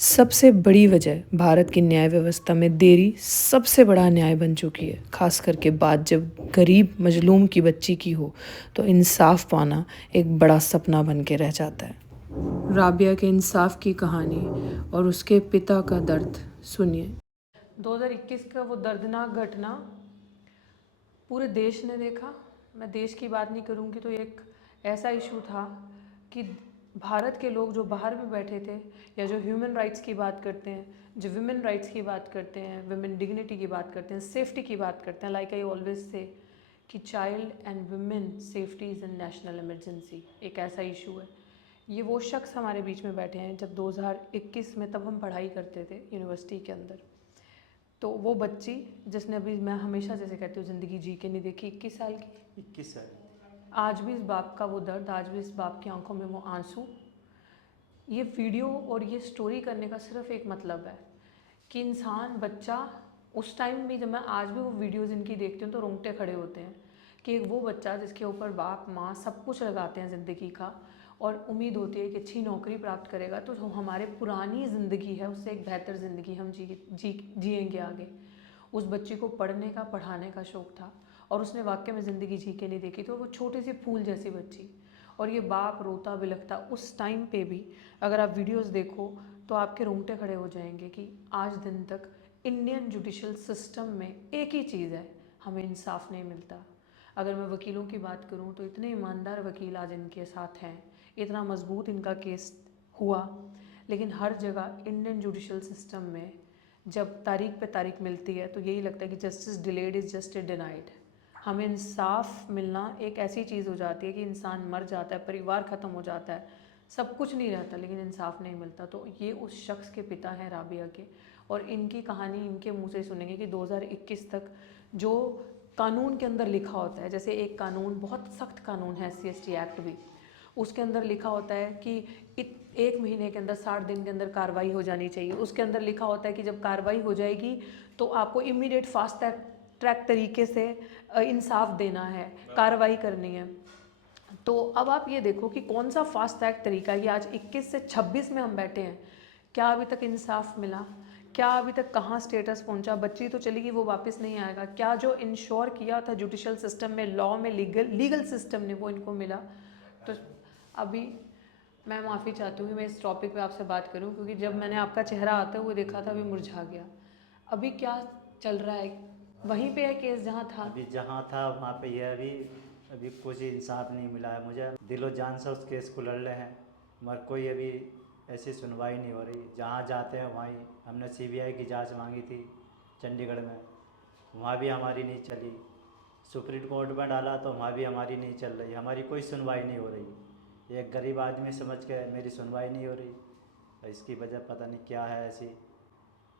सबसे बड़ी वजह भारत की न्याय व्यवस्था में देरी सबसे बड़ा अन्याय बन चुकी है। खास करके बात जब गरीब मजलूम की बच्ची की हो तो इंसाफ पाना एक बड़ा सपना बन के रह जाता है। राबिया के इंसाफ की कहानी और उसके पिता का दर्द सुनिए। 2021 का वो दर्दनाक घटना पूरे देश ने देखा। मैं देश की बात नहीं करूँगी तो एक ऐसा इशू था कि भारत के लोग जो बाहर में बैठे थे या जो ह्यूमन राइट्स की बात करते हैं, जो विमेन राइट्स की बात करते हैं, विमेन डिग्निटी की बात करते हैं, सेफ्टी की बात करते हैं, लाइक आई ऑलवेज से कि child and women safety is an national emergency, एक ऐसा इशू है। ये वो शख्स हमारे बीच में बैठे हैं जब 2021 में, तब हम पढ़ाई करते थे यूनिवर्सिटी के अंदर। तो वो बच्ची जिसने, अभी मैं हमेशा जैसे कहती हूँ, ज़िंदगी जी के नहीं देखी, 21 साल की, 21 साल। आज भी इस बाप का वो दर्द, आज भी इस बाप की आंखों में वो आंसू। ये वीडियो और ये स्टोरी करने का सिर्फ एक मतलब है कि इंसान, बच्चा, उस टाइम भी जब मैं आज भी वो वीडियोज़ इनकी देखती हूँ तो रोंगटे खड़े होते हैं कि एक वो बच्चा जिसके ऊपर बाप माँ सब कुछ लगाते हैं ज़िंदगी का, और उम्मीद होती है कि अच्छी नौकरी प्राप्त करेगा तो जो हमारे पुरानी ज़िंदगी है उससे एक बेहतर ज़िंदगी हम जिएंगे आगे। उस बच्ची को पढ़ने का, पढ़ाने का शौक़ था और उसने वाकई में ज़िंदगी जी के नहीं देखी। तो वो छोटी सी फूल जैसी बच्ची, और ये बाप रोता बिलखता उस टाइम पे भी। अगर आप वीडियोस देखो तो आपके रोंगटे खड़े हो जाएंगे कि आज दिन तक इंडियन जुडिशल सिस्टम में एक ही चीज़ है, हमें इंसाफ नहीं मिलता। अगर मैं वकीलों की बात करूं तो इतने ईमानदार वकील आज इनके साथ हैं, इतना मजबूत इनका केस हुआ, लेकिन हर जगह इंडियन जुडिशल सिस्टम में जब तारीख पे तारीख मिलती है तो यही लगता है कि justice delayed is justice denied. हमें इंसाफ मिलना एक ऐसी चीज़ हो जाती है कि इंसान मर जाता है, परिवार ख़त्म हो जाता है, सब कुछ नहीं रहता, लेकिन इंसाफ नहीं मिलता। तो ये उस शख्स के पिता हैं, राबिया के, और इनकी कहानी इनके मुंह से सुनेंगे कि 2021 तक जो कानून के अंदर लिखा होता है, जैसे एक कानून, बहुत सख्त कानून है SC/ST एक्ट भी, उसके अंदर लिखा होता है कि 1 महीने के अंदर, 60 दिन के अंदर कार्रवाई हो जानी चाहिए। उसके अंदर लिखा होता है कि जब कार्रवाई हो जाएगी तो आपको इमीडिएट फास्ट ट्रैक तरीके से इंसाफ देना है, कार्रवाई करनी है। तो अब आप ये देखो कि कौन सा फास्ट ट्रैक तरीका है कि आज 21 से 26 में हम बैठे हैं, क्या अभी तक इंसाफ मिला? क्या अभी तक कहाँ स्टेटस पहुंचा? बच्ची तो चली गई, वो वापस नहीं आएगा। क्या जो इंश्योर किया था जुडिशल सिस्टम में, लॉ में, लीगल सिस्टम ने, वो इनको मिला? तो अभी मैं माफ़ी चाहती हूँ कि मैं इस टॉपिक पे आपसे बात करूँ, क्योंकि जब मैंने आपका चेहरा आते हुए देखा था अभी मुरझा गया। अभी क्या चल रहा है? वहीं पे है केस जहाँ था? अभी जहाँ था वहाँ पे है। अभी कुछ इंसाफ नहीं मिला है मुझे। दिलो जान से उस केस को लड़ रहे हैं, मगर कोई अभी ऐसी सुनवाई नहीं हो रही। जहाँ जाते हैं वहीं, हमने CBI की जांच मांगी थी चंडीगढ़ में, वहाँ भी हमारी नहीं चली। सुप्रीम कोर्ट में डाला तो वहाँ भी हमारी नहीं चल रही, हमारी कोई सुनवाई नहीं हो रही। एक गरीब आदमी समझ के मेरी सुनवाई नहीं हो रही। इसकी वजह पता नहीं क्या है ऐसी,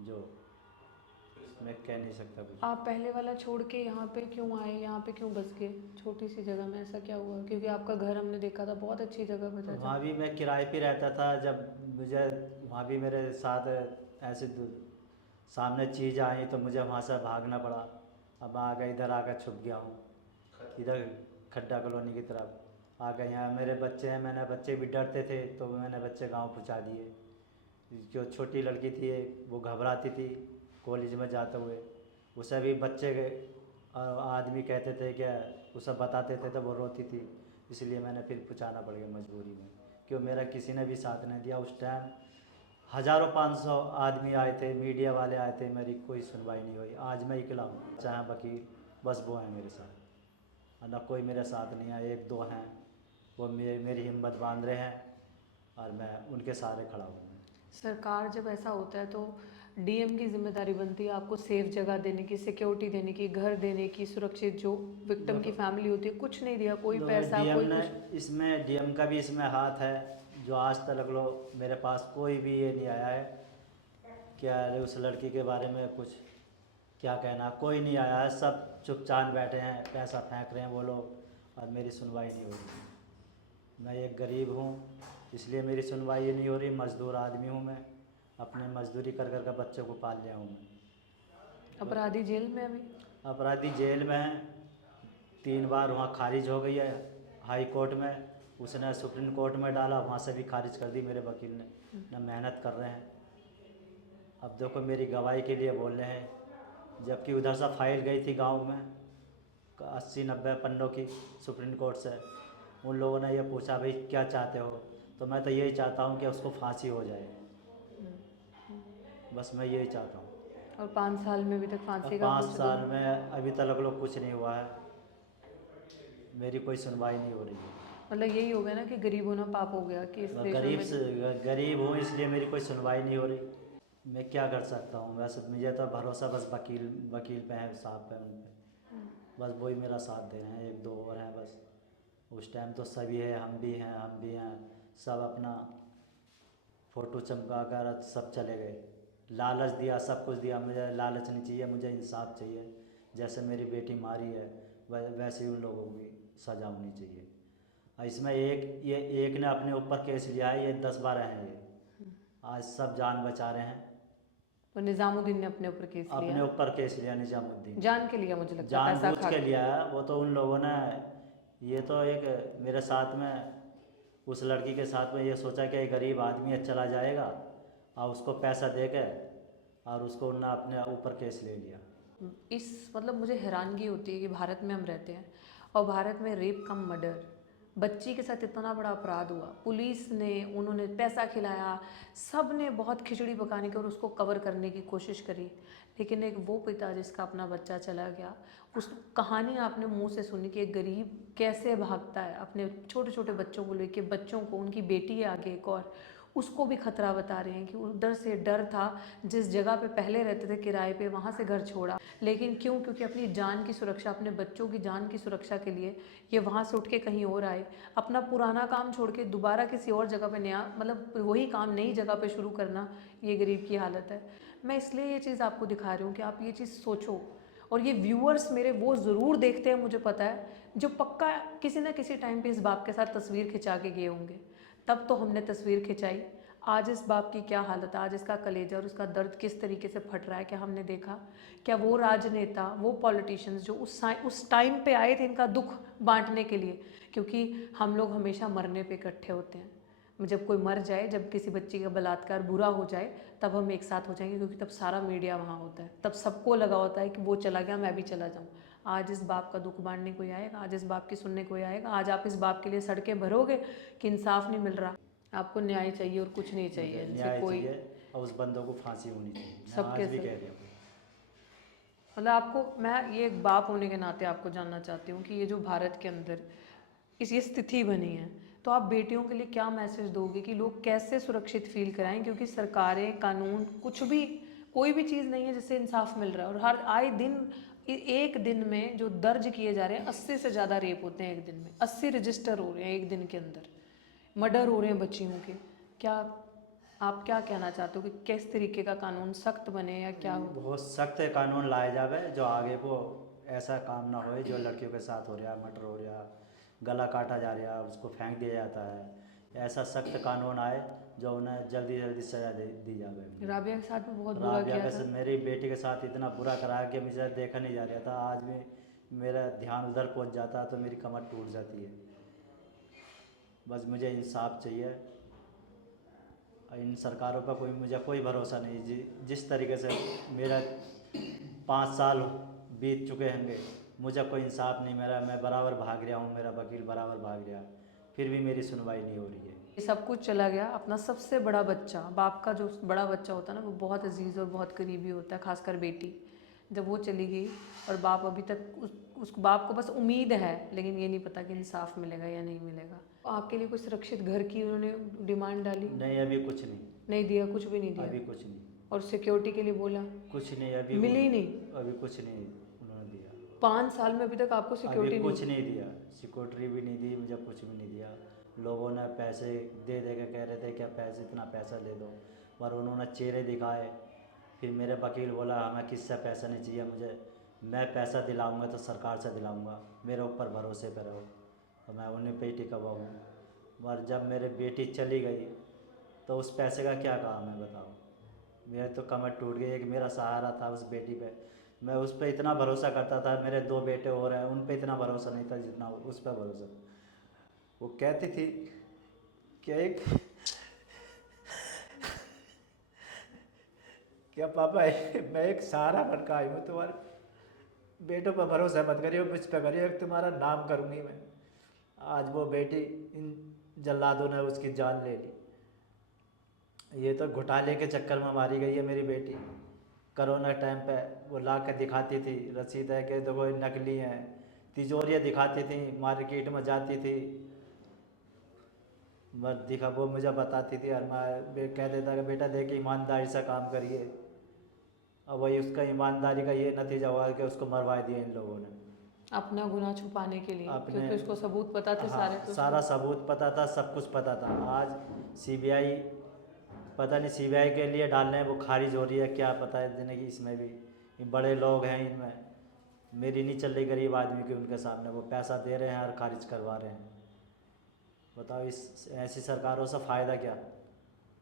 जो मैं कह नहीं सकता कुछ। आप पहले वाला छोड़ के यहाँ पे क्यों आए? यहाँ पे क्यों बस गए छोटी सी जगह में? ऐसा क्या हुआ? क्योंकि आपका घर हमने देखा था, बहुत अच्छी जगह पे था। वहाँ भी मैं किराए पे रहता था। जब मुझे वहाँ भी मेरे साथ ऐसे सामने चीज़ आई तो मुझे वहाँ से भागना पड़ा। अब आगे इधर आकर छुप गया हूँ, इधर खड्डा कॉलोनी की तरफ आ गए। यहाँ मेरे बच्चे हैं, मैंने बच्चे भी डरते थे तो मैंने बच्चे गांव पहुँचा दिए। जो छोटी लड़की थी वो घबराती थी कॉलेज में जाते हुए, उसे भी बच्चे आदमी कहते थे क्या, उसे बताते थे तो वो रोती थी। इसलिए मैंने फिर पहुँचाना पड़ गया मजबूरी में, क्यों मेरा किसी ने भी साथ नहीं दिया। उस टाइम हज़ारों 500 आदमी आए थे, मीडिया वाले आए थे, मेरी कोई सुनवाई नहीं हुई। आज मैं अकेला हूँ, चाहे वकील बस वो हैं मेरे साथ, ना कोई मेरे साथ नहीं है। 1-2 हैं, वो मेरी हिम्मत बांध रहे हैं और मैं उनके सहारे खड़ा हूँ। सरकार जब ऐसा होता है तो DM की जिम्मेदारी बनती है आपको सेफ जगह देने की, सिक्योरिटी देने की, घर देने की, सुरक्षित। जो विक्टिम की फैमिली होती है, कुछ नहीं दिया, कोई पैसा, डीएम कोई ने कुछ। इसमें, डीएम का भी इसमें हाथ है, जो आज तक लो मेरे पास कोई भी ये नहीं आया है क्या उस लड़की के बारे में कुछ क्या कहना, कोई नहीं आया है। सब चुपचाप बैठे हैं, पैसा फेंक रहे हैं वो लोग, और मेरी सुनवाई नहीं हो रही। मैं एक गरीब हूँ, इसलिए मेरी सुनवाई ये नहीं हो रही। मज़दूर आदमी हूँ मैं, अपने मजदूरी कर कर के बच्चों को पाल लिया हूँ मैं। अपराधी जेल में अभी? अपराधी जेल में है, 3 बार वहाँ खारिज हो गई है हाई कोर्ट में। उसने सुप्रीम कोर्ट में डाला, वहाँ से भी खारिज कर दी मेरे वकील ने। ना मेहनत कर रहे हैं, अब देखो मेरी गवाही के लिए बोल रहे हैं, जबकि उधर से फाइल गई थी गांव में 80-90 पन्नों की सुप्रीम कोर्ट से। उन लोगों ने ये पूछा भाई क्या चाहते हो, तो मैं तो यही चाहता हूँ कि उसको फांसी हो जाए, बस मैं यही चाहता हूँ। और 5 साल में अभी तक फांसी अब का 5 कुछ साल में अभी तक लोग कुछ नहीं हुआ है, मेरी कोई सुनवाई नहीं हो रही है। मतलब यही हो गया ना कि गरीब होना पाप हो गया कि इस देश में गरीब हूँ इसलिए मेरी कोई सुनवाई नहीं हो रही। मैं क्या कर सकता हूँ, वैसे मुझे तो भरोसा बस वकील पे है, साहब पे, उन पे बस वही मेरा साथ दे रहे हैं, 1-2 और हैं बस। उस टाइम तो सभी है, हम भी हैं, सब अपना फ़ोटो चमका कर सब चले गए। लालच दिया, सब कुछ दिया, मुझे लालच नहीं चाहिए, मुझे इंसाफ चाहिए। जैसे मेरी बेटी मारी है वैसे ही उन लोगों की सज़ा होनी चाहिए। और इसमें एक ने अपने ऊपर केस लिया है, ये 10-12 हैं ये, आज सब जान बचा रहे हैं। तो निजामुद्दीन ने अपने ऊपर केस अपने लिया, ऊपर केस लिया निजामुद्दीन, जान के लिया, मुझे लगता है पैसा जानबूझ खा के के। लिया है वो तो। उन लोगों ने ये तो एक मेरे साथ में उस लड़की के साथ में ये सोचा कि एक गरीब आदमी है चला जाएगा और उसको पैसा दे के और उसको उन्होंने अपने ऊपर केस ले लिया। इस मतलब मुझे हैरानगी होती है कि भारत में हम रहते हैं और भारत में रेप कम मर्डर, बच्ची के साथ इतना बड़ा अपराध हुआ, पुलिस ने, उन्होंने पैसा खिलाया, सब ने बहुत खिचड़ी पकाने की और उसको कवर करने की कोशिश करी, लेकिन एक वो पिता जिसका अपना बच्चा चला गया, उस कहानी आपने मुंह से सुनी कि एक गरीब कैसे भागता है अपने छोटे छोटे बच्चों को लेके, बच्चों को, उनकी बेटी है आगे एक और, उसको भी खतरा बता रहे हैं कि उधर से डर था, जिस जगह पे पहले रहते थे किराए पे वहाँ से घर छोड़ा, लेकिन क्यों? क्योंकि अपनी जान की सुरक्षा, अपने बच्चों की जान की सुरक्षा के लिए ये वहाँ से उठ के कहीं और आए, अपना पुराना काम छोड़ के दोबारा किसी और जगह पे नया, मतलब वही काम नई जगह पे शुरू करना, ये गरीब की हालत है। मैं इसलिए ये चीज़ आपको दिखा रही हूँ कि आप ये चीज़ सोचो। और ये व्यूअर्स मेरे वो ज़रूर देखते हैं, मुझे पता है, जो पक्का किसी ना किसी टाइम पे इस बाप के साथ तस्वीर खिंचा के गए होंगे। तब तो हमने तस्वीर खिंचाई, आज इस बाप की क्या हालत है, आज इसका कलेजा और उसका दर्द किस तरीके से फट रहा है, क्या हमने देखा? क्या वो राजनेता, वो पॉलिटिशियंस जो उस टाइम पे आए थे इनका दुख बांटने के लिए, क्योंकि हम लोग हमेशा मरने पे इकट्ठे होते हैं, जब कोई मर जाए, जब किसी बच्ची का बलात्कार बुरा हो जाए, तब हम एक साथ हो जाएंगे, क्योंकि तब सारा मीडिया वहाँ होता है, तब सबको लगा होता है कि वो चला गया, मैं भी चला जाऊँ। आज इस बाप का दुख बांटने कोई आएगा? आज इस बाप की सुनने कोई आएगा? आज आप इस बाप के लिए सड़कें भरोगे कि इंसाफ नहीं मिल रहा? आपको न्याय चाहिए और कुछ नहीं चाहिए मुझे इनसे न्याय कोई, चाहिए और उस बंदों को फांसी होनी चाहिए, मैं आज सबके भी सब। कह रही हूँ। मतलब आपको, मैं ये एक बाप होने के नाते आपको जानना चाहती हूँ कि ये जो भारत के अंदर इस ये स्थिति बनी है, तो आप बेटियों के लिए क्या मैसेज दोगे कि लोग कैसे सुरक्षित फील कराएं? क्योंकि सरकारें, कानून, कुछ भी, कोई भी चीज़ नहीं है जिससे इंसाफ मिल रहा है, और हर आए दिन एक दिन में जो दर्ज किए जा रहे हैं, 80 से ज़्यादा रेप होते हैं एक दिन में, 80 रजिस्टर हो रहे हैं एक दिन के अंदर, मर्डर हो रहे हैं बच्चियों के। क्या आप क्या कहना चाहते हो कि किस तरीके का कानून सख्त बने या क्या हो? बहुत सख्त कानून लाए जावे जो आगे को ऐसा काम ना होए जो लड़कियों के साथ हो रहा, मर्डर हो रहा, गला काटा जा रहा, उसको फेंक दिया जाता है। ऐसा सख्त कानून आए जो उन्हें जल्दी जल्दी सजा दी जावे। राबिया के साथ भी बहुत बुरा राबिया किया के था। मेरी बेटी के साथ इतना बुरा कराया कि मुझे देखा नहीं जा रहा था, आज भी मेरा ध्यान उधर पहुंच जाता तो मेरी कमर टूट जाती है। बस मुझे इंसाफ चाहिए। इन सरकारों पर मुझे कोई भरोसा नहीं, जिस तरीके से मेरा 5 साल बीत चुके होंगे, मुझे कोई इंसाफ नहीं मिला। मैं बराबर भाग रहा हूँ, मेरा वकील बराबर भाग रहा, फिर भी मेरी सुनवाई नहीं हो रही है। ये सब कुछ चला गया, अपना सबसे बड़ा बच्चा, बाप का जो बड़ा बच्चा होता है ना, वो बहुत अजीज़ और बहुत करीबी होता है, खासकर बेटी। जब वो चली गई और बाप अभी तक उस बाप को बस उम्मीद है, लेकिन ये नहीं पता कि इंसाफ मिलेगा या नहीं मिलेगा। आपके लिए कोई सुरक्षित घर की उन्होंने डिमांड डाली? नहीं, अभी कुछ नहीं। नहीं दिया, कुछ भी नहीं दिया? अभी कुछ नहीं, और सिक्योरिटी के लिए बोला? कुछ नहीं। अभी मिली नहीं? अभी कुछ नहीं उन्होंने दिया। 5 साल में अभी तक आपको अभी सिक्योरिटी कुछ नहीं? नहीं दिया, सिक्योरिटी भी नहीं दी, मुझे कुछ भी नहीं दिया। लोगों ने पैसे दे दे के कह रहे थे क्या पैसे, इतना पैसा दे दो, पर उन्होंने चेहरे दिखाए। फिर मेरे वकील बोला हमें किससे पैसा नहीं चाहिए, मुझे, मैं पैसा दिलाऊंगा तो सरकार से दिलाऊंगा, मेरे ऊपर भरोसे पे रहो। तो मैं उन्हें पे ही टिका हुआ हूँ। पर जब मेरी बेटी चली गई तो उस पैसे का क्या काम है बताओ? मेरे तो कमर टूट गई। एक मेरा सहारा था उस बेटी पे, मैं उस पर इतना भरोसा करता था। मेरे 2 बेटे और हैं, उन पे इतना भरोसा नहीं था जितना उस पर भरोसा। वो कहती थी कि क्या पापा मैं एक सहारा बन के आई हूँ, तुम्हारे बेटों पर भरोसा मत करियो, मुझ पर करियो, तुम्हारा नाम करूँगी मैं। आज वो बेटी इन जल्लादों ने उसकी जान ले ली। ये तो घोटाले के चक्कर में मारी गई है मेरी बेटी। कोरोना टाइम पे वो ला के दिखाती थी रसीद है कि देखो ये नकली हैं, तिजोरियाँ दिखाती थी, मार्केट में जाती थी, बस दिखा वो मुझे बताती थी, और मैं कह देता कि बेटा देख ईमानदारी से काम करिए। और वही उसका ईमानदारी का ये नतीजा हुआ कि उसको मरवा दिया इन लोगों ने अपना गुनाह छुपाने के लिए, अपने। क्योंकि उसको सबूत पता थे हाँ, सारे, तो सारा सबूत पता था, सब कुछ पता था। आज सीबीआई, पता नहीं सीबीआई के लिए डालने वो खारिज हो रही है, क्या पता है जिंदगी। इसमें भी ये बड़े लोग हैं, इनमें मेरी नहीं चल रही गरीब आदमी की, उनके सामने वो पैसा दे रहे हैं और खारिज करवा रहे हैं। बताओ इस ऐसी सरकारों से फ़ायदा क्या,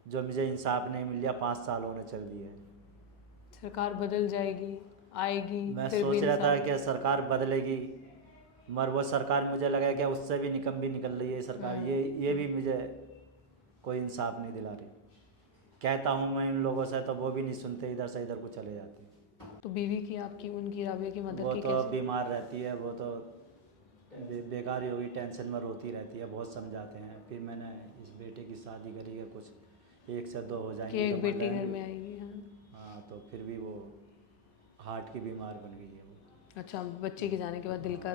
जो मुझे इंसाफ नहीं मिल गया, 5 साल होने चल दिए। सरकार बदल जाएगी, आएगी, मैं फिर भी सोच रहा था इंसान। कि सरकार बदलेगी, मगर वो सरकार मुझे लगा कि उससे भी निकम्मी निकल रही है सरकार। ये भी मुझे कोई इंसाफ नहीं दिला रही। कहता हूँ मैं इन लोगों से तो वो भी नहीं सुनते, इधर से इधर को चले जाते। तो बीवी की आपकी, उनकी, राबिया की मदद वो की तो कैसे? बीमार रहती है, वो तो बेकार ही होगी, टेंशन में रोती रहती है, बहुत समझाते हैं। फिर मैंने इस बेटे की शादी करी है, कुछ 1 से 2 हो कि जाएंगे एक तो बेटी मर घर में जाएंगे। आएगी, हाँ। हाँ, तो फिर भी वो हार्ट की बीमार बन गई है वो। अच्छा, बच्चे के जाने के बाद दिल का,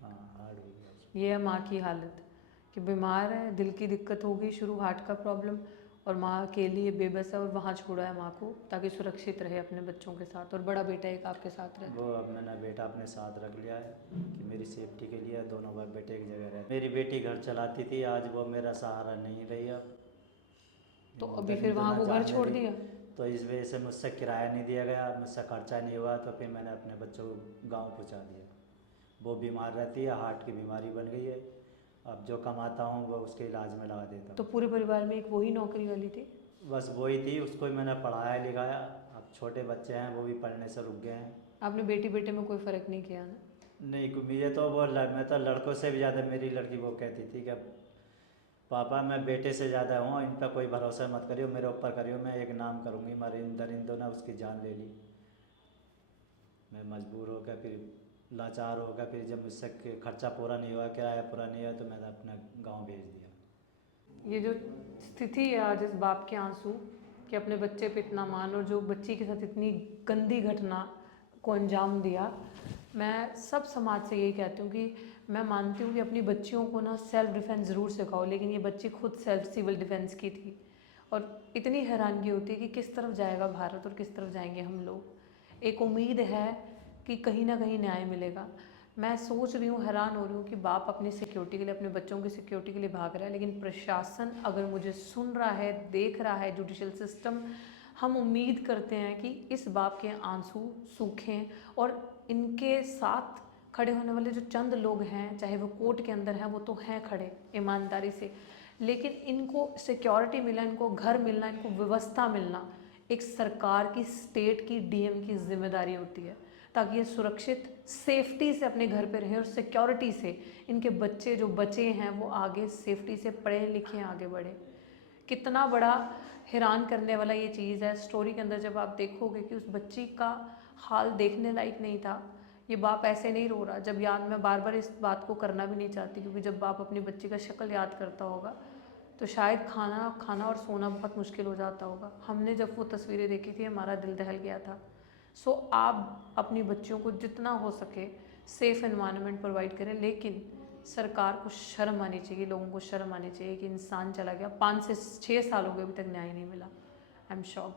हाँ, हार्ट हो गया उसको। ये है माँ की हालत कि बीमार है, दिल की दिक्कत हो गई शुरू, हार्ट का प्रॉब्लम, और माँ अकेली है, बेबस है, और वहाँ छोड़ा है माँ को ताकि सुरक्षित रहे अपने बच्चों के साथ, और बड़ा बेटा एक आपके साथ रहता वो अब मैंने बेटा अपने साथ रख लिया है कि मेरी सेफ्टी के लिए दोनों बाप बेटे एक जगह रहे। मेरी बेटी घर चलाती थी, आज वो मेरा सहारा नहीं रही अब। है। तो अभी दरिंदों फिर वहाँ ने को घर जान छोड़ ले ली, दिया? तो इस वजह से मुझसे किराया नहीं दिया गया, मुझसे खर्चा नहीं हुआ, तो फिर मैंने अपने बच्चों को गाँव पहुँचा दिया। वो बीमार रहती है, हार्ट की बीमारी बन गई है, अब जो कमाता हूँ वो उसके इलाज में लगा देता तो हूँ। पूरे परिवार में एक वही नौकरी वाली थी? बस वही थी, उसको ही मैंने पढ़ाया लिखाया। अब छोटे बच्चे हैं, वो भी पढ़ने से रुक गए हैं। आपने बेटी बेटे में कोई फ़र्क नहीं किया ना? नहीं, मुझे तो वो मैं तो लड़कों से भी ज़्यादा, मेरी लड़की वो कहती थी कि पापा मैं बेटे से ज़्यादा हूँ, इन पर कोई भरोसा मत करियो, मेरे ऊपर करियो, मैं एक नाम करूँगी। मगर इन दरिंदों ने उसकी जान ले ली। मैं मजबूर हो गया, फिर लाचार हो गया, फिर जब मुझसे खर्चा पूरा नहीं हुआ, किराया पूरा नहीं हुआ, तो मैंने अपना गाँव भेज दिया। ये जो स्थिति है आज इस बाप के आंसू कि अपने बच्चे पे इतना मान, और जो बच्ची के साथ इतनी गंदी घटना को अंजाम दिया, मैं सब समाज से यही कहती हूँ कि मैं मानती हूँ कि अपनी बच्चियों को ना सेल्फ डिफेंस ज़रूर सिखाओ, लेकिन ये बच्ची खुद सेल्फ सिविल डिफेंस की थी। और इतनी हैरानगी होती है कि किस तरफ जाएगा भारत और किस तरफ जाएंगे हम लोग। एक उम्मीद है कि कहीं ना कहीं न्याय मिलेगा। मैं सोच रही हूँ, हैरान हो रही हूँ कि बाप अपनी सिक्योरिटी के लिए, अपने बच्चों की सिक्योरिटी के लिए भाग रहा है, लेकिन प्रशासन अगर मुझे सुन रहा है, देख रहा है, जुडिशल सिस्टम, हम उम्मीद करते हैं कि इस बाप के आंसू सूखें, और इनके साथ खड़े होने वाले जो चंद लोग हैं, चाहे वो कोर्ट के अंदर हैं, वो तो हैं खड़े ईमानदारी से, लेकिन इनको सिक्योरिटी मिलना, इनको घर मिलना, इनको व्यवस्था मिलना एक सरकार की, स्टेट की, डीएम की जिम्मेदारी होती है, ताकि ये सुरक्षित सेफ्टी से अपने घर पे रहें, और सिक्योरिटी से इनके बच्चे जो बचे हैं वो आगे सेफ्टी से पढ़े लिखें, आगे बढ़े। कितना बड़ा हैरान करने वाला ये चीज़ है स्टोरी के अंदर, जब आप देखोगे कि उस बच्ची का हाल देखने लायक नहीं था। ये बाप ऐसे नहीं रो रहा, जब याद, मैं बार बार इस बात को करना भी नहीं चाहती, क्योंकि जब बाप अपनी बच्ची का शक्ल याद करता होगा तो शायद खाना और सोना बहुत मुश्किल हो जाता होगा। हमने जब वो तस्वीरें देखी थी, हमारा दिल दहल गया था। सो आप अपनी बच्चियों को जितना हो सके सेफ़ एनवायरनमेंट प्रोवाइड करें, लेकिन सरकार को शर्म आनी चाहिए, लोगों को शर्म आनी चाहिए कि इंसान चला गया, 5 से 6 साल हो गए, अभी तक न्याय नहीं मिला। I am shocked.